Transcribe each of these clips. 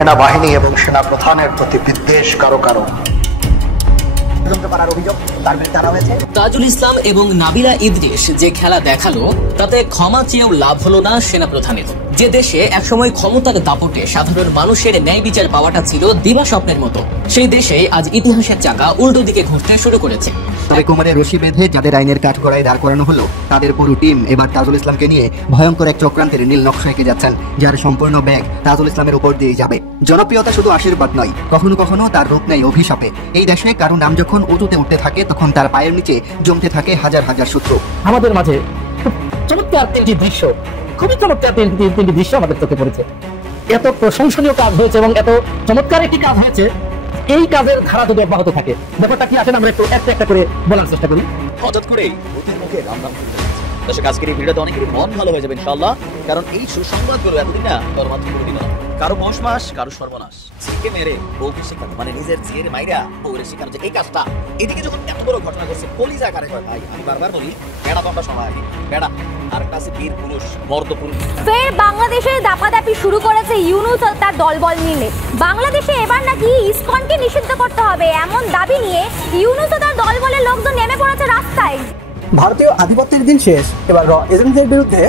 সেনাবাহিনী এবং সেনাপ্রধানের প্রতি বিদ্বেষ কারো কারো তাজুল ইসলাম এবং নাবিলা ইদ্রিস যে খেলা দেখালো তাতে ক্ষমা চেয়েও লাভ হলো না সেনাপ্রধানের। যে দেশে একসময় ক্ষমতার দাপটে সাধারণ মানুষের ন্যায় বিচার পাওয়াটা ছিল দিবা স্বপ্নের মতো, সেই দেশে আজ ইতিহাসের চাকা উল্টো দিকে ঘুরতে শুরু করেছে। তবে কোমরে রশি বেঁধে যাদের আইনের কাঠগড়ায় দাঁড় করানো হলো তাদের পুরো টিম এবার তাজুল ইসলামকে নিয়ে ভয়ঙ্কর এক চক্রান্তের নীল নকশা এঁকে যাচ্ছেন, যার সম্পূর্ণ ব্যাগ তাজুল ইসলামের উপর দিয়ে যাবে। জনপ্রিয়তা শুধু আশীর্বাদ নয়, কখনো কখনো তার রূপ নেই অভিশাপে। এই দেশে কারো নাম যখন উঁচুতে উঠতে থাকে তখন তার পায়ের নিচে জমতে থাকে হাজার হাজার সূত্র। আমাদের মাঝে খুব চমৎকার তিনটি দৃশ্য, খুবই চমৎকার তিনটি দৃশ্য আমাদের চোখে পড়েছে। এত প্রশংসনীয় কাজ হয়েছে এবং এত চমৎকার একটি কাজ হয়েছে, এই কাজের ধারা যদি অব্যাহত থাকে, ব্যাপারটা কি আসেন আমরা একটু একটা একটা করে বলার চেষ্টা করি। হঠাৎ করেই ভূতের মুখে রাম রাম দর্শক, আজকের এই ভিডিওতে অনেকেরই মন ভালো হয়ে যাবে ইনশাআল্লাহ, কারণ এই সুসংবাদগুলো এতদিন না গণমাধ্যম করে দিল না। কারো পৌষ মাস, কারো সর্বনাশ, ঝিকে মেরে বউকে শেখানো, মানে নিজের ঝিয়ের মাইরা বউরে শেখানো, যে এই কাজটা এদিকে যখন এত বড় ঘটনা করছে কলিজা আকারে হয়। ভাই আমি বারবার বলি, বেড়া তো আমরা সময় আগে বেড়া, আর একটা আছে বীর পুরুষ, মর্দ পুরুষ। ফের বাংলাদেশে দাপাদাপি শুরু করেছে ইউনূস ও তার দলবল মিলে। বাংলাদেশে এবার নাকি ইসকনকে নিষিদ্ধ করতে হবে এমন দাবি নিয়ে ইউনূস ও তার দলবলের লোকজন নেমে পড়েছে রাস্তায়। ভারতীয় আধিপত্যের দিন শেষ, এবার এজেন্টদের বিরুদ্ধে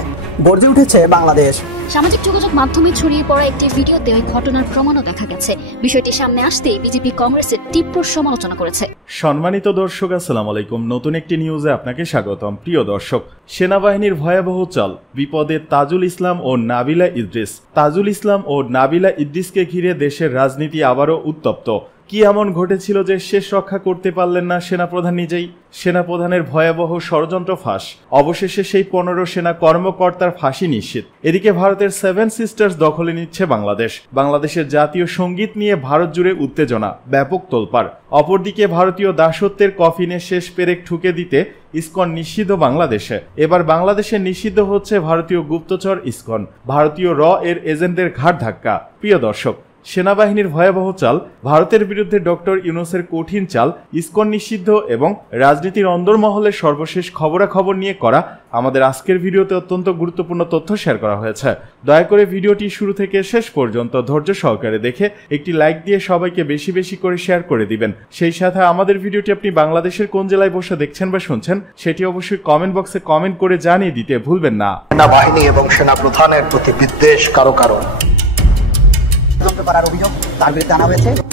গর্জে উঠেছে বাংলাদেশ। সামাজিক যোগাযোগ মাধ্যমে ছড়িয়ে পড়া একটি ভিডিওতে ওই ঘটনার প্রমাণও দেখা গেছে। বিষয়টি সামনে আসতেই বিজেপি কংগ্রেসের তীব্র সমালোচনা করেছে। সম্মানিত দর্শক, আসসালামু আলাইকুম। নতুন একটি নিউজে আপনাকে স্বাগতম। প্রিয় দর্শক, সেনাবাহিনীর ভয়াবহ চাল, বিপদে তাজুল ইসলাম ও নাবিলা ইদ্রিস। তাজুল ইসলাম ও নাবিলা ইদ্রিসকে ঘিরে দেশের রাজনীতি আবারও উত্তপ্ত। কি এমন ঘটেছিল যে শেষ রক্ষা করতে পারলেন না সেনাপ্রধান নিজেই? সেনাপ্রধানের ভয়াবহ ষড়যন্ত্র ফাঁস, অবশেষে সেই 15 সেনা কর্মকর্তার ফাঁসি নিশ্চিত। এদিকে ভারতের 7 সিস্টার্স দখলে নিচ্ছে বাংলাদেশ। বাংলাদেশের জাতীয় সঙ্গীত নিয়ে ভারত জুড়ে উত্তেজনা, ব্যাপক তোলপাড়। অপরদিকে ভারতীয় দাসত্বের কফিনে শেষ পেরেক ঠুকে দিতে ইসকন নিষিদ্ধ বাংলাদেশে। এবার বাংলাদেশে নিষিদ্ধ হচ্ছে ভারতীয় গুপ্তচর ইসকন, ভারতীয় র এর এজেন্টদের ঘাড় ধাক্কা। প্রিয় দর্শক, সেনাবাহিনীর ভয়াবহ চাল, ভারতের বিরুদ্ধে ডক্টর ইউনূসের কঠিন চাল, ইসকন নিষিদ্ধ এবং রাজনীতির অন্দরমহলের সর্বশেষ খবরাখবর নিয়ে করা আমাদের আজকের ভিডিওতে অত্যন্ত গুরুত্বপূর্ণ তথ্য শেয়ার করা হয়েছে। দয়া করে ভিডিওটি শুরু থেকে শেষ পর্যন্ত ধৈর্য সহকারে দেখে একটি লাইক দিয়ে সবাইকে বেশি বেশি করে শেয়ার করে দিবেন। সেই সাথে আমাদের ভিডিওটি আপনি বাংলাদেশের কোন জেলায় বসে দেখছেন বা শুনছেন সেটি অবশ্যই কমেন্ট বক্সে কমেন্ট করে জানিয়ে দিতে ভুলবেন না। সেনাবাহিনী এবং সেনাপ্রধানের প্রতি বিদ্বেষ কারো কারো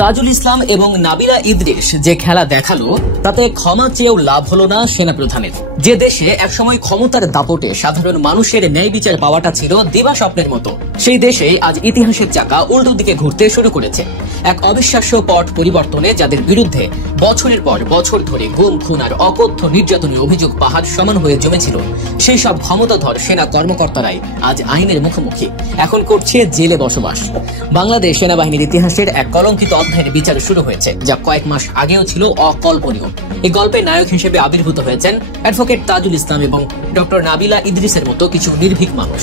তাজুল ইসলাম এবং নাবিলা ইদ্রিস যে খেলা দেখালো তাতে ক্ষমা চেয়েও লাভ হলো না সেনাপ্রধানের। যে দেশে একসময় ক্ষমতার দাপটে সাধারণ মানুষের ন্যায় বিচার পাওয়াটা ছিল দিবা স্বপ্নের মতো, সেই দেশে আজ ইতিহাসের চাকা উল্টো দিকে ঘুরতে শুরু করেছে। এক অবিশ্বাস্য পট পরিবর্তনে যাদের বিরুদ্ধে বছরের পর বছর ধরে গুম, খুন আর অকথ্য নির্যাতনের অভিযোগ পাহাড় সমান হয়ে জমেছিল, সেই সব ক্ষমতাধর সেনা কর্মকর্তারাই আজ আইনের মুখোমুখি, এখন করছে জেলে বসবাস। বাংলাদেশ সেনাবাহিনীর ইতিহাসের এক কলঙ্কিত অধ্যায়ের বিচার শুরু হয়েছে, যা কয়েক মাস আগেও ছিল অকল্পনীয়। এই গল্পের নায়ক হিসেবে আবির্ভূত হয়েছেন অ্যাডভোকেট তাজুল ইসলাম এবং ডক্টর নাবিলা ইদ্রিসের মতো কিছু নির্ভীক মানুষ।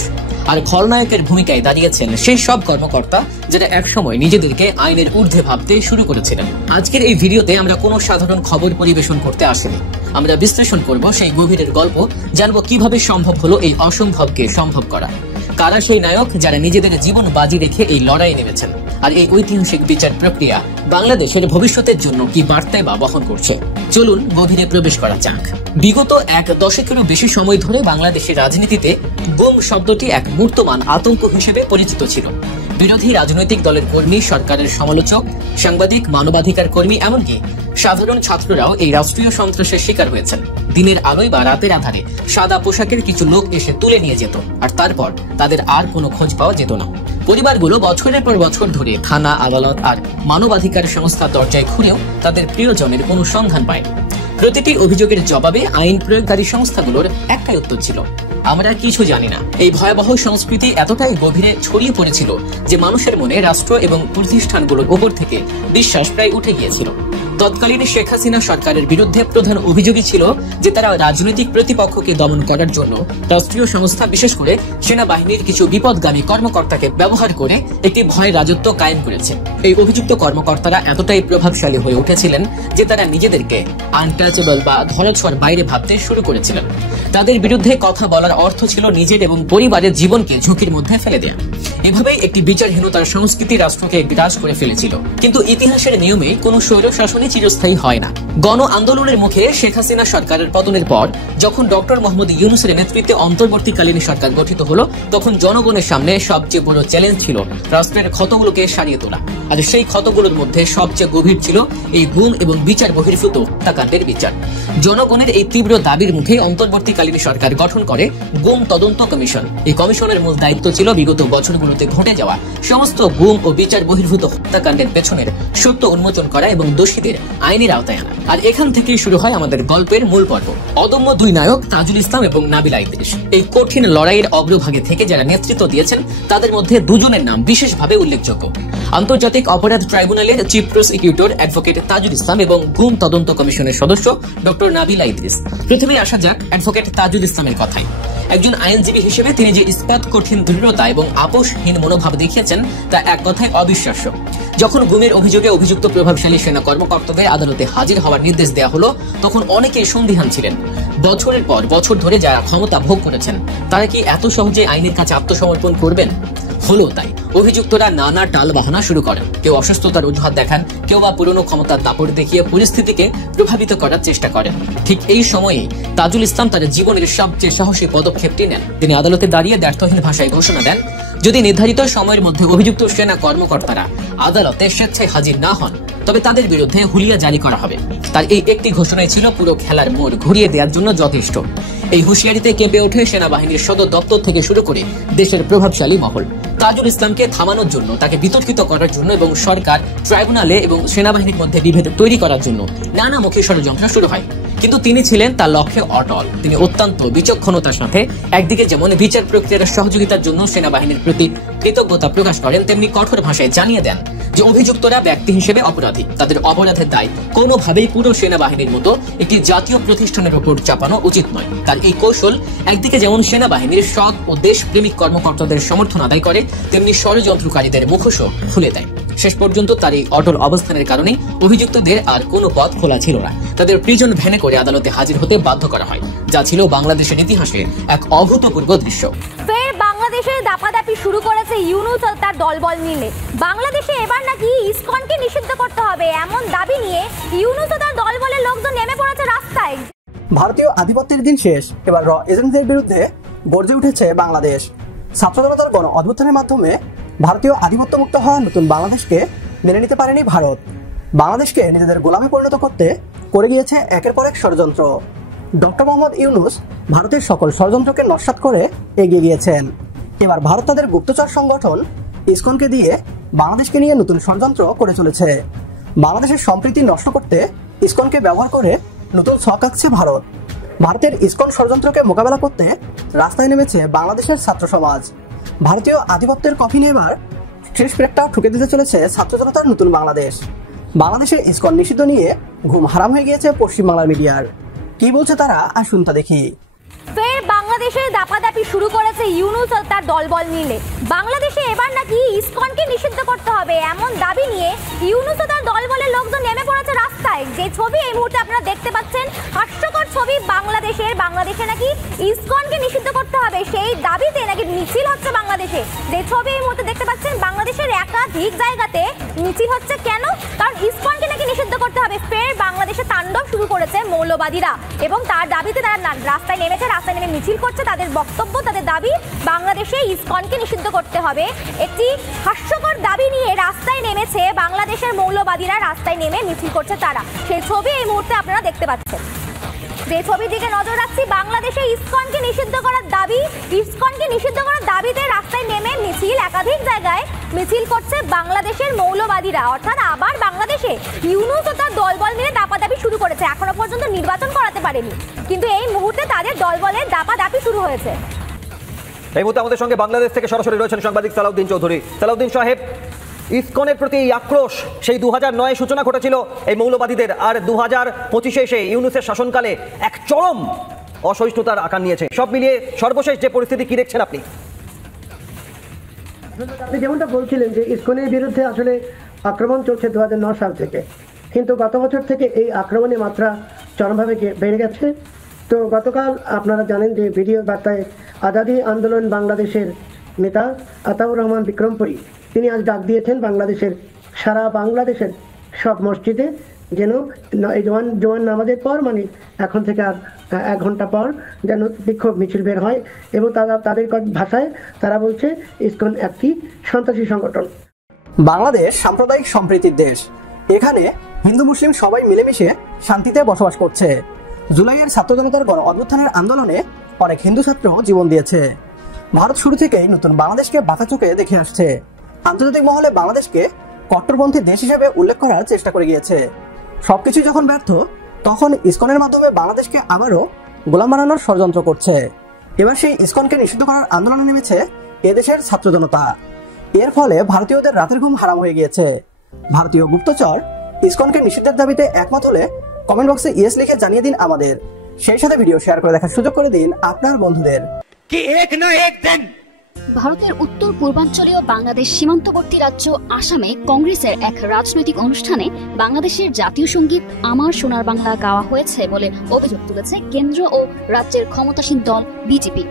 আর খলনায়কের ভূমিকায় দাঁড়িয়েছেন সেই সব কর্মকর্তা যারা একসময় নিজেদেরকে আইনের ঊর্ধ্বে ভাবতে শুরু করেছিলেন। আজকের এই ভিডিওতে আমরা কোনো সাধারণ খবর পরিবেশন করতে আসিনি, আমরা বিশ্লেষণ করব সেই গভীরের গল্প, জানবো কিভাবে সম্ভব হলো এই অসম্ভবকে সম্ভব করা, কারা সেই নায়ক যারা নিজেদের জীবন বাজি রেখে এই লড়াই নেমেছেন, আর এই ঐতিহাসিক বিচার প্রক্রিয়া বাংলাদেশের ভবিষ্যতের জন্য কি বার্তায় বা বহন করছে। চলুন গভীরে প্রবেশ করা যাক। বিগত এক দশকেরও বেশি সময় ধরে বাংলাদেশের রাজনীতিতে গুম শব্দটি এক মূর্তমান আতঙ্ক হিসেবে পরিচিত ছিল। বিরোধী রাজনৈতিক দলের কর্মী, সরকারের সমালোচক, সাংবাদিক, মানবাধিকার কর্মী, এমনকি সাধারণ ছাত্ররাও এই রাষ্ট্রীয় সন্ত্রাসের শিকার হয়েছেন। দিনের আলোয় বা রাতের আধারে সাদা পোশাকের কিছু লোক এসে তুলে নিয়ে যেত, আর তারপর তাদের আর কোনো খোঁজ পাওয়া যেত না। পরিবারগুলো বছরের পর বছর ধরে থানা, আদালত আর মানবাধিকার সংস্থা দরজায় ঘুরেও তাদের প্রিয়জনের কোনো সন্ধান পায়। প্রতিটি অভিযোগের জবাবে আইন প্রয়োগকারী সংস্থাগুলোর একটাই উত্তর ছিল, আমরা কিছু জানি না। এই ভয়াবহ সংস্কৃতি এতটাই গভীরে ছড়িয়ে পড়েছিল যে মানুষের মনে রাষ্ট্র এবং প্রতিষ্ঠানগুলোর উপর থেকে বিশ্বাস প্রায় উঠে গিয়েছিল। তৎকালীন শেখ হাসিনা সরকারের বিরুদ্ধে প্রধান অভিযোগই ছিল যে তারা রাজনৈতিক প্রতিপক্ষকে দমন করার জন্য রাষ্ট্রীয় সংস্থা, বিশেষ করে সেনাবাহিনীর কিছু বিপদগামী কর্মকর্তাকে ব্যবহার করে একটি ভয়ের রাজত্ব কায়েম করেছে। এই অভিযুক্ত কর্মকর্তারা এতটাই প্রভাবশালী হয়ে উঠেছিলেন যে তারা নিজেদেরকে আনটাচেবল বা ধরাছোঁয়ার বাইরে ভাবতে শুরু করেছিলেন। তাদের বিরুদ্ধে কথা বলার অর্থ ছিল নিজের এবং পরিবারের জীবনকে ঝুঁকির মধ্যে ফেলে দেয়া। এভাবেই একটি বিচারহীনতার সংস্কৃতি রাষ্ট্রকে বিরাজ করে ফেলেছিল। কিন্তু ইতিহাসের নিয়মে কোনো স্বৈর শাসনই চিরস্থায়ী হয় না। গণ আন্দোলনের মুখে শেখ হাসিনা সরকারের পতনের পর যখন ডক্টর মোহাম্মদ ইউনূসের নেতৃত্বে অন্তর্বর্তীকালীন সরকার গঠিত হলো, তখন জনগণের সামনে সবচেয়ে বড় চ্যালেঞ্জ ছিল রাষ্ট্রের ক্ষতগুলোকে সারিয়ে তোলা। আর সেই ক্ষতগুলোর মধ্যে সবচেয়ে গভীর ছিল এই গুম এবং বিচার বহির্ভূত হত্যাকাণ্ডের বিচার। জনগণের এই তীব্র দাবির মুখে অন্তর্বর্তীকালীন সরকার গঠন করে গুম তদন্ত কমিশন। এই কমিশনের মূল দায়িত্ব ছিল বিগত বছরগুলোতে ঘটে যাওয়া সমস্ত গুম ও বিচার বহির্ভূত হত্যাকাণ্ডের পেছনের সত্য উন্মোচন করা এবং দোষীদের আইনের আওতায় আনা। আর এখান থেকেই শুরু হয় আমাদের গল্পের মূল পর্ব। অদম্য দুই নায়ক তাজুল ইসলাম এবং নাবিলা ইদ্রিস। এই কঠিন লড়াইয়ের অগ্রভাগে থেকে যারা নেতৃত্ব দিয়েছেন তাদের মধ্যে দুজনের নাম বিশেষভাবে উল্লেখযোগ্য। আন্তর্জাতিক অপরাধ ট্রাইব্যুনালের chief prosecutor advocate Tajul Islam এবং গুম তদন্ত কমিশনের সদস্য ডক্টর নাবিলা ইদ্রিস। প্রথমে আসা যাক অ্যাডভোকেট তাজুল ইসলামের কথায়। একজন আইনজীবী হিসেবে তিনি যে ইস্পাত কঠিন দৃঢ়তা এবং আপোষহীন মনোভাব দেখিয়েছেন তা এক কথায় অবিশ্বাস্য। যখন গুমের অভিযোগে অভিযুক্ত প্রভাবশালী সেনা কর্মকর্তাদের আদালতে হাজির হওয়ার নির্দেশ দেওয়া হলো, তখন অনেকেই সন্দিহান ছিলেন। বছরের পর বছর ধরে যারা ক্ষমতা ভোগ করেছেন তারা কি এত সহজে আইনের কাছে আত্মসমর্পণ করবেন? হলো তাই। অভিযুক্তরা নানা টাল বাহানা শুরু করেন। কেউ অসুস্থতার অজুহাত দেখান, কেউ বা পুরনো ক্ষমতার দাপট দেখিয়ে পরিস্থিতিকে প্রভাবিত করার চেষ্টা করেন। ঠিক এই সময়ে তাজুল ইসলাম তার জীবনের সবচেয়ে সাহসী পদক্ষেপটি নেন। তিনি আদালতে দাঁড়িয়ে দ্ব্যর্থহীন ভাষায় ঘোষণা দেন, যদি নির্ধারিত সময়ের মধ্যে অভিযুক্ত সেনা কর্মকর্তারা আদালতে স্বেচ্ছায় হাজির না হন তবে তাদের বিরুদ্ধে হুলিয়া জারি করা হবে। তার এই একটি ঘোষণাই ছিল পুরো খেলার মোড় ঘুরিয়ে দেওয়ার জন্য যথেষ্ট। এই হুঁশিয়ারিতে কেঁপে ওঠে সেনাবাহিনীর সদর দপ্তর থেকে শুরু করে দেশের প্রভাবশালী মহল। তাজুল ইসলামকে থামানোর জন্য, তাকে বিতর্কিত করার জন্য এবং সরকার, ট্রাইব্যুনালে এবং সেনাবাহিনীর মধ্যে বিভেদ তৈরি করার জন্য নানামুখী ষড়যন্ত্র শুরু হয়। কিন্তু তিনি ছিলেন তার লক্ষ্যে অটল। তিনি অত্যন্ত বিচক্ষণতার সাথে একদিকে যেমন বিচার প্রক্রিয়ার সহযোগিতার জন্য সেনাবাহিনীর প্রতি কৃতজ্ঞতা প্রকাশ করেন, তেমনি কঠোর ভাষায় জানিয়ে দেন যে অভিযুক্তরা ব্যক্তি হিসেবে অপরাধী। তাদের অপরাধের দায় কোনোভাবেই পুরো সেনাবাহিনীর মতো একটি জাতীয় প্রতিষ্ঠানের উপর চাপানো উচিত নয়। তার এই কৌশল একদিকে যেমন সেনাবাহিনীর সৎ ও দেশপ্রেমিক কর্মকর্তাদের সমর্থন আদায় করে, তেমনি ষড়যন্ত্রকারীদের মুখোশও খুলে দেয়। শেষ পর্যন্ত তার এই অটল অবস্থানের কারণে অভিযুক্তদের আর কোনো পথ খোলা ছিল না। তাদের প্রিজন ভ্যানে করে আদালতে হাজির হতে বাধ্য করা হয়, যা ছিল বাংলাদেশের ইতিহাসে এক অভূতপূর্ব দৃশ্য। ফের বাংলাদেশে দাপাদাপি শুরু করেছে ইউনূস ও তার দলবল মিলে। বাংলাদেশে এবার নাকি ইসকনকে নিষিদ্ধ করতে হবে এমন দাবি নিয়ে ইউনূস ও তার দলবলের লোকজন নেমে পড়েছে রাস্তায়। ভারতীয় আধিপত্যের দিন শেষ, এবার এজেন্টদের বিরুদ্ধে গর্জে উঠেছে বাংলাদেশ। ছাত্র জনতার গণ অভ্যুত্থানের মাধ্যমে ভারতীয় আধিপত্য মুক্ত হওয়া নতুন বাংলাদেশকে মেনে নিতে পারেনি ভারত। বাংলাদেশকে নিজেদের গোলামে পরিণত করতে করে গিয়েছে একের পর এক ষড়যন্ত্র। ডক্টর মোহাম্মদ ইউনূস ভারতের সকল ষড়যন্ত্রকে নস্যাৎ করে এগিয়ে গিয়েছেন। এবার ভারত তাদের গুপ্তচর সংগঠন ইসকনকে দিয়ে বাংলাদেশকে নিয়ে নতুন ষড়যন্ত্র করে চলেছে। বাংলাদেশের সম্প্রীতি নষ্ট করতে ইসকনকে ব্যবহার করে নতুন ছক আঁকছে ভারত। ভারতের ইসকন ষড়যন্ত্রকে মোকাবেলা করতে রাস্তায় নেমেছে বাংলাদেশের ছাত্র সমাজ। ভারতীয় আধিপত্যের কফিনে এবার শেষ ব্রেকটা ঠুকে দিতে চলেছে ছাত্র জনতার নতুন বাংলাদেশ। বাংলাদেশের ইসকন নিষিদ্ধ নিয়ে ঘুম হারাম হয়ে গিয়েছে পশ্চিমবাংলার মিডিয়ার। কি বলছে তারা, আসুন তা দেখি। ফের বাংলাদেশে দাপাদাপি শুরু করেছে ইউনূস ও তার দলবল মিলে। বাংলাদেশে এবার নাকি ইসকনকে নিষিদ্ধ করতে হবে এমন দাবি নিয়ে ইউনূস ও তার দলবলের লোকজন নেমে পড়েছে রাস্তায়। যে ছবি এই মুহূর্তে আপনারা দেখতে পাচ্ছেন, হাস্যকর ছবি। বাংলাদেশে নাকি ইসকনকে নিষিদ্ধ করতে হবে সেই দাবিতে নাকি মিছিল হচ্ছে বাংলাদেশে। যে ছবি এই মুহূর্তে দেখতে পাচ্ছেন, বাংলাদেশের একাধিক জায়গাতে মিছিল হচ্ছে। কেন? কারণ ইসকনকে নাকি নিষিদ্ধ করতে হবে। ফের বাংলাদেশে তাণ্ডব শুরু করেছে মৌলবাদীরা এবং তার দাবিতে তারা রাস্তায় নেমেছে। রাস্তায় নেমে মিছিল করছে। তাদের বক্তব্য, তাদের দাবি বাংলাদেশে ইসকনকে নিষিদ্ধ করতে হবে। একটি হাস্যকর দাবি নিয়ে রাস্তায় নেমেছে বাংলাদেশের মৌলবাদীরা। রাস্তায় নেমে মিছিল করছে তারা। সেই ছবি এই মুহূর্তে আপনারা দেখতে পাচ্ছেন। যে ছবির দিকে নজর রাখছি, বাংলাদেশে ইসকনকে নিষিদ্ধ করার দাবি, ইসকনকে নিষিদ্ধ করার দাবিতে রাস্তায় নেমে মিছিল, একাধিক জায়গায় মিছিল করছে বাংলাদেশের মৌলবাদীরা। অর্থাৎ আবার বাংলাদেশে ইউনূস ও তার দলবল মিলে দাপাদাপি শুরু করেছে। এখনো পর্যন্ত নির্বাচন করাতে পারেনি, কিন্তু এই মুহূর্তে তাদের দলবলের দাপাদাপি শুরু হয়েছে। এই মুহূর্তে আমাদের সঙ্গে বাংলাদেশ থেকে সরাসরি রয়েছেন সাংবাদিক সালাউদ্দিন চৌধুরী। সালাউদ্দিন সাহেব, ইসকনের প্রতি এই আক্রোশ সেই 2009 সূচনা ঘটেছিল এই মৌলবাদীদের, আর 2025 এসে ইউনূসের শাসনকালে এক চরম অসহিষ্ণুতার আকার নিয়েছে। সব মিলিয়ে সর্বশেষ যে পরিস্থিতি কি দেখছেন আপনি? আপনি যেমনটা বলছিলেন যে ইসকনের বিরুদ্ধে আসলে আক্রমণ চলছে 2009 সাল থেকে, কিন্তু গত বছর থেকে এই আক্রমণের মাত্রা চরমভাবে বেড়ে গেছে। তো গতকাল আপনারা জানেন যে ভিডিও বার্তায় আজাদি আন্দোলন বাংলাদেশের নেতা আতাউর রহমান বিক্রমপুরী তিনি আজ ডাক দিয়েছেন সারা বাংলাদেশের সব মসজিদে যেন এই জোয়ান নামাজের পর, মানে এখন থেকে আর 1 ঘন্টা পর যেন বিক্ষোভ মিছিল বের হয়, এবং তাদের ভাষায় তারা বলছে ইসকন একটি সন্ত্রাসী সংগঠন। বাংলাদেশ সাম্প্রদায়িক সম্প্রীতির দেশ। এখানে হিন্দু মুসলিম সবাই মিলেমিশে শান্তিতে বসবাস করছে। জুলাইয়ের ছাত্র জনতার গণ অভ্যুত্থানের আন্দোলনে অনেক হিন্দু ছাত্র জীবন দিয়েছে। ভারত শুরু থেকেই নতুন বাংলাদেশকে বাঁকা চোখে দেখে আসছে। আন্তর্জাতিক মহলে বাংলাদেশকে কট্টরপন্থী দেশ হিসেবে উল্লেখ করার চেষ্টা করে গিয়েছে। সবকিছু যখন ব্যর্থ, তখন ইসকনের মাধ্যমে বাংলাদেশকে আবারও গোলাম বানানোর ষড়যন্ত্র করছে। এবার সেই ইসকনকে নিষিদ্ধ করার আন্দোলনে নেমেছে এদেশের ছাত্র জনতা। এর ফলে ভারতীয়দের রাতের ঘুম হারাম হয়ে গিয়েছে। ভারতীয় গুপ্তচর ইসকনকে নিষিদ্ধের দাবিতে একমত হলে কমেন্ট বক্সে ইয়েস লিখে জানিয়ে দিন আমাদের। সেই সাথে ভিডিও শেয়ার করে দেখার সুযোগ করে দিন আপনার বন্ধুদের। ভারতের উত্তর পূর্বাঞ্চলীয় বাংলাদেশ সীমান্তবর্তী রাজ্য আসামে কংগ্রেসের এক রাজনৈতিক অনুষ্ঠানে বাংলাদেশের জাতীয় সঙ্গীত আমার সোনার বাংলা গাওয়া হয়েছে বলে অভিযোগ তুলেছে কেন্দ্র ও রাজ্যের ক্ষমতাসীন দল বিজেপি।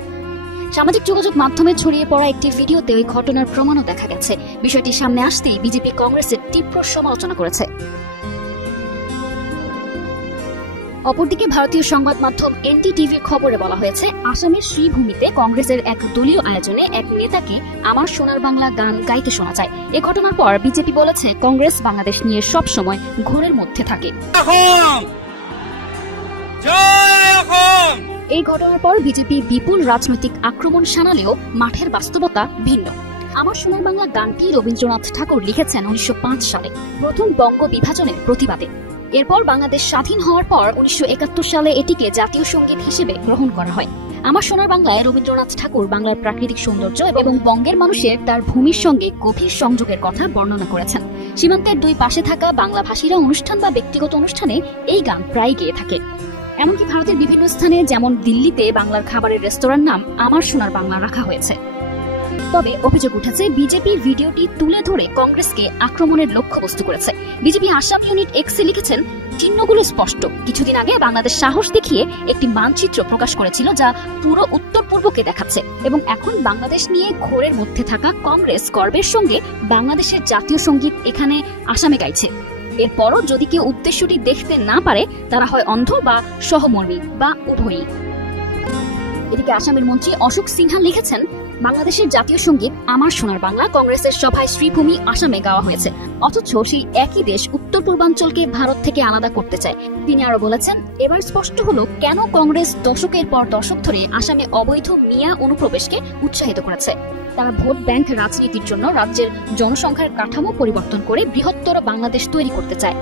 সামাজিক যোগাযোগ মাধ্যমে ছড়িয়ে পড়া একটি ভিডিওতে ওই ঘটনার প্রমাণও দেখা গেছে। বিষয়টি সামনে আসতেই বিজেপি কংগ্রেসের তীব্র সমালোচনা করেছে। অপরদিকে ভারতীয় সংবাদ মাধ্যম এনডিটিভির খবরে বলা হয়েছে, আসামের শ্রীভূমিতে কংগ্রেসের এক দলীয় আয়োজনে এক নেতাকে আমার সোনার বাংলা গান গাইতে শোনা যায়। এ ঘটনার পর বিজেপি বলেছে, কংগ্রেস বাংলাদেশ নিয়ে সব সময় ঘোরের মধ্যে থাকে। এই ঘটনার পর বিজেপি বিপুল রাজনৈতিক আক্রমণ শানালেও মাঠের বাস্তবতা ভিন্ন। আমার সোনার বাংলা গানটি রবীন্দ্রনাথ ঠাকুর লিখেছেন 1905 সালে প্রথম বঙ্গ বিভাজনের প্রতিবাদে। এরপর বাংলাদেশ স্বাধীন হওয়ার পর 1971 সালে এটিকে জাতীয় সঙ্গীত হিসেবে গ্রহণ করা হয়। আমার সোনার বাংলায় রবীন্দ্রনাথ ঠাকুর বাংলার প্রাকৃতিক সৌন্দর্য এবং বঙ্গের মানুষের তার ভূমির সঙ্গে গভীর সংযোগের কথা বর্ণনা করেছেন। সীমান্তের দুই পাশে থাকা বাংলাভাষীরা অনুষ্ঠান বা ব্যক্তিগত অনুষ্ঠানে এই গান প্রায় গেয়ে থাকে। এমনকি ভারতের বিভিন্ন স্থানে, যেমন দিল্লিতে, বাংলার খাবারের রেস্তোরাঁর নাম আমার সোনার বাংলা রাখা হয়েছে। তবে অভিযোগ উঠেছে, বিজেপির ভিডিওটি তুলে ধরে কংগ্রেসকে আক্রমণের লক্ষ্যবস্তু করেছে। বিজেপি আসাম ইউনিট এক্সে লিখেছেন, চিহ্নগুলো স্পষ্ট। কিছুদিন আগে বাংলাদেশ সাহস দেখিয়ে একটি মানচিত্র প্রকাশ করেছিল যা পুরো উত্তর পূর্বকে দেখাচ্ছে, এবং এখন বাংলাদেশ নিয়ে ঘোরের মধ্যে থাকা কংগ্রেস গর্বের সঙ্গে বাংলাদেশের জাতীয় সঙ্গীত এখানে আসামে গাইছে। এরপরও যদি কেউ উদ্দেশ্যটি দেখতে না পারে, তারা হয় অন্ধ বা সহমর্মী বা উভয়ই। এদিকে আসামের মন্ত্রী অশোক সিনহা লিখেছেন, বাংলাদেশের জাতীয় সঙ্গীত আমার সোনার বাংলা কংগ্রেসের সভায় শ্রীভূমি আসামে গাওয়া হয়েছে, অথচ সেই একই দেশ উত্তর পূর্বাঞ্চলকে ভারত থেকে আলাদা করতে চায়। তিনি আরো বলেছেন, এবার স্পষ্ট হলো কেন কংগ্রেস দশকের পর দশক ধরে আসামে অবৈধ মিয়া অনুপ্রবেশকে উৎসাহিত করেছে। তারা ভোট ব্যাংক রাজনীতির জন্য রাজ্যের জনসংখ্যার কাঠামো পরিবর্তন করে বৃহত্তর বাংলাদেশ তৈরি করতে চায়।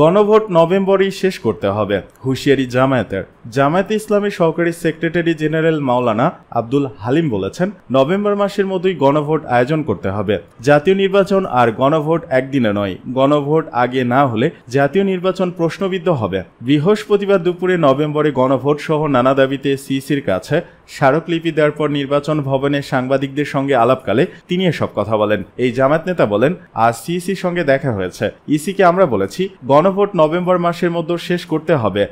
গণভোট নভেম্বরেই শেষ করতে হবে, হুঁশিয়ারি জামায়াতের। জামায়াতে ইসলামের সহকারী সেক্রেটারি জেনারেল মাওলানা আব্দুল হালিম বলেছেন, নভেম্বর মাসের মধ্যেই গণভোট আয়োজন করতে হবে। জাতীয় নির্বাচন আর গণভোট একদিনে নয়। গণভোট আগে না হলে জাতীয় নির্বাচন প্রশ্নবিদ্ধ হবে। বৃহস্পতিবার দুপুরে নভেম্বরে গণভোট সহ নানা দাবিতে সিইসির কাছে স্মারকলিপি দেওয়ার পর নির্বাচন ভবনে সাংবাদিকদের সঙ্গে আলাপকালে তিনি এসব কথা বলেন। এই জামায়াত নেতা বলেন, আজ সিইসির সঙ্গে দেখা হয়েছে। ইসিকে আমরা বলেছি গণভোট নভেম্বর মাসের মধ্যে শেষ করতে হবে।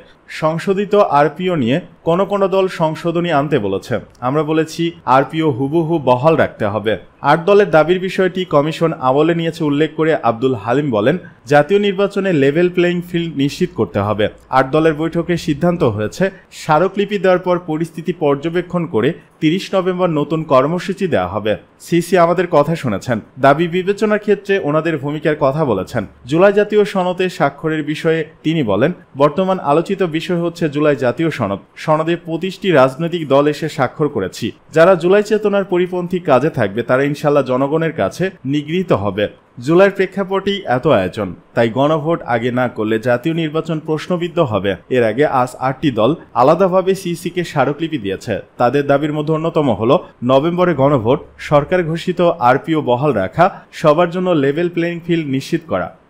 সংশোধিত আরপিও নিয়ে কোন দল সংশোধনী আনতে বলেছে। আমরা বলেছি আরপিও হুবহু বহাল রাখতে হবে। 8 দলের দাবির বিষয়টি কমিশন আমলে নিয়েছে উল্লেখ করে আব্দুল হালিম বলেন, জাতীয় নির্বাচনে লেভেল প্লেইং ফিল্ড নিশ্চিত করতে হবে। 8 দলের বৈঠকে সিদ্ধান্ত হয়েছে স্মারকলিপি দেওয়ার পর পরিস্থিতি পর্যবেক্ষণ করে 30 নভেম্বর নতুন কর্মসূচি দেওয়া হবে। সিসি আমাদের কথা শুনেছেন, দাবি বিবেচনার ক্ষেত্রে ওনাদের ভূমিকার কথা বলেছেন। জুলাই জাতীয় সনদে স্বাক্ষরের বিষয়ে তিনি বলেন, বর্তমান আলোচিত বিষয় হচ্ছে জুলাই জাতীয় সনদ। সনদে 25টি রাজনৈতিক দল এসে স্বাক্ষর করেছি। যারা জুলাই চেতনার পরিপন্থী কাজে থাকবে তারা ইনশাল্লাহ জনগণের কাছে নিগৃহীত হবে। জুলাইয়ের প্রেক্ষাপটেই এত আয়োজন, তাই গণভোট আগে না করলে জাতীয় নির্বাচন প্রশ্নবিদ্ধ হবে। এর আগে আজ 8টি দল আলাদাভাবে সিইসিকে স্মারকলিপি দিয়েছে। তাদের দাবির মধ্যে অন্যতম হলো নভেম্বরে গণভোট, সরকার ঘোষিত আরপিও বহাল রাখা, সবার জন্য লেভেল প্লেইং ফিল্ড নিশ্চিত করা।